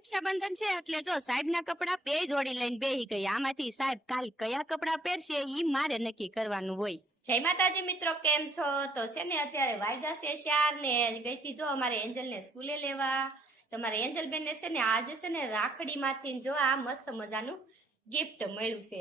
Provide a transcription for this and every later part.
રક્ષાબંધન છે એટલે જો સાહેબના કપડા બે જોડી લઈને બેહી ગઈ. આમાંથી સાહેબ કાલ કયા કપડા પહેરશે ઈ મારે નક્કી કરવાનું હોય. જય માતાજી મિત્રો, કેમ છો? તો છે ને અત્યારે વાયગા છે 4 ને ગઈતી જો અમારે એન્જલ ને સ્કૂલે લેવા. તમારે એન્જલ બેન ને છે ને આજે છે ને રાખડીમાંથી જો આ મસ્ત મજાનું ગિફ્ટ મળ્યું છે.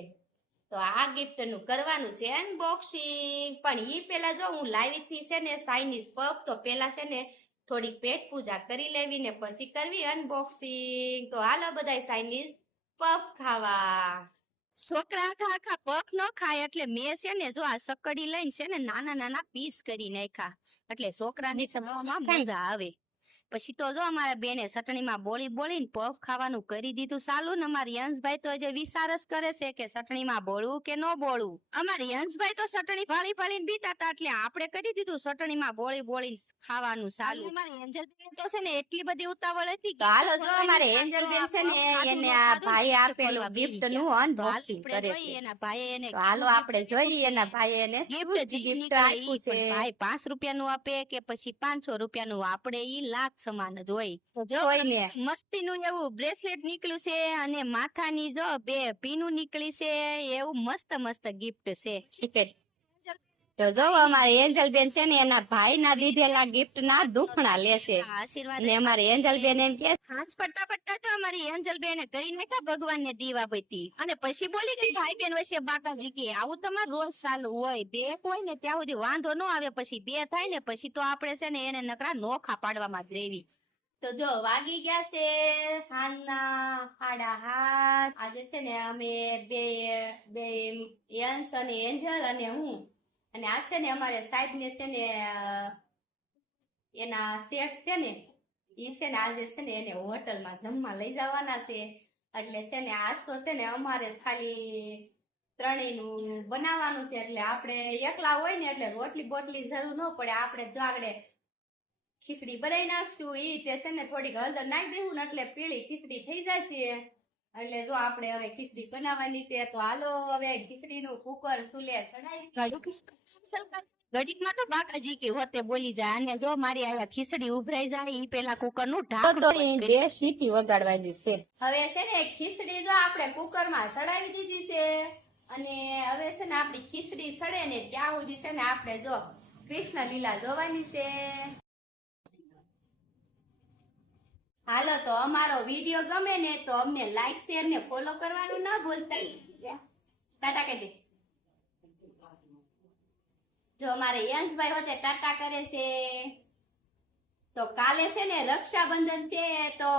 તો આ ગિફ્ટ નું કરવાનું છે અનબોક્સિંગ. પણ ઈ પેલા જો હું લાવી હતી છે ને ચાઇનીઝ પફ, તો પેલા છે ને થોડીક પેટ પૂજા કરી લેવી ને પછી કરવી અનબોક્સિંગ. તો હાલો બધાય ચાઇનીઝ પફ ખાવા. છોકરા આખા પફ ન ખાય એટલે મેં છે ને જો આ સકડી લઈને છે ને નાના નાના પીસ કરી નાખ્યા એટલે છોકરાને ખાવામાં મજા આવે. પછી તો જો અમારા બેને ચટણીમાં બોળી બોલીને પફ ખાવાનું કરી દીધું ચાલુ ને અમારી યંશભાઈ તો જે વિચાર જ કરે છે કે ચટણીમાં બોળવું કે ન બોળવું. અમારી યંશભાઈ તો ચટણી ભાળી ભાળીને પીતા હતા એટલે આપણે કરી દીધું ચટણીમાં બોળી બોલીને ખાવાનું ચાલુ. અમારી એન્જલ બેન તો છે ને એટલી બધી ઉતાવળ હતી કે હાલો જો અમારે એન્જલ બેન છે ને એને આ ભાઈ આપેલું ગિફ્ટ નું અનબોક્સિંગ કરે છે. એના ભાઈએ એને હાલો આપણે જોઈએ એના ભાઈ એને ગિફ્ટ આપ્યું છે. ભાઈ 5 રૂપિયાનું આપે કે પછી 500 રૂપિયાનું, આપણે ઈ લાખ સમાન જ હોય. તો જો મસ્તીનું એવું બ્રેસલેટ નીકળ્યું છે અને માથાની જો 2 પીનું નીકળી છે. એવું મસ્ત મસ્ત ગિફ્ટ છે. તો જો અમારે એન્જલ બેન છે ને એના ભાઈ ના દીધેલા ગિફ્ટ ના દુખણા લેશે. આશીર્વાદ ને અમારે એન્જલ બેન એમ કે હાથ પડતા પડતા તો અમારી એન્જલ બેને કરી નાખ્યા ભગવાન ને દીવાબત્તી અને પછી બોલી ગઈ ભાઈ બેન વચ્ચે બાકાજી કે આવું તમારે રોજ ચાલુ હોય. બે હોય ને ત્યાં સુધી વાંધો ન આવે, પછી 2 થાય ને પછી તો આપણે છે ને એને નકરા નોખા પાડવામાં જ રહેવી. તો જો વાગી ગયા છે હાંજના 7:30. આજે છે ને અમે બે યંશ અને એન્જલ અને હું અને આ છે ને અમારે સાહેબ ને છે ને એના શેઠ છે ને ઈ છે ને આજે છે ને એને હોટલમાં જમવા લઈ જવાના છે. એટલે છે ને આજ તો છે ને અમારે ખાલી ત્રણેયનું બનાવવાનું છે. એટલે આપણે એકલા હોય ને એટલે રોટલી બોટલી જરૂર ન પડે. આપણે જો આગળ ખીચડી બનાવી નાખશું. ઈ તે છે ને થોડીક હળદર નાખી દેવું ને એટલે પીળી ખીચડી થઈ જશે. એટલે જો આપણે હવે ખીચડી બનાવવાની છે. તો હાલો હવે ખીચડીનું કુકર ચૂલે ચડાવી. ઘડીકમાં તો બાકાજી કે હોતે બોલી જાય અને જો મારી આ ખીચડી ઉભરાઈ જાય ઈ પેલા કુકર નું ઢાંકણું 2 સીટી વગાડવાની છે. હવે છે ને ખીચડી જો આપણે કુકરમાં ચડાવી દીધી છે અને હવે છે ને આપણી ખીચડી સડે ને ત્યાં સુધી છે ને આપણે જો કૃષ્ણ લીલા જોવાની છે. હાલો તો અમારો વિડીયો ગમે ને તો અમને લાઈક શેર ને ફોલો કરવાનું ના ભૂલતા. ટાટા કહી દે. જો અમારે યંશભાઈ હોતે ટાટા કરે છે. તો કાલે છે ને રક્ષાબંધન છે તો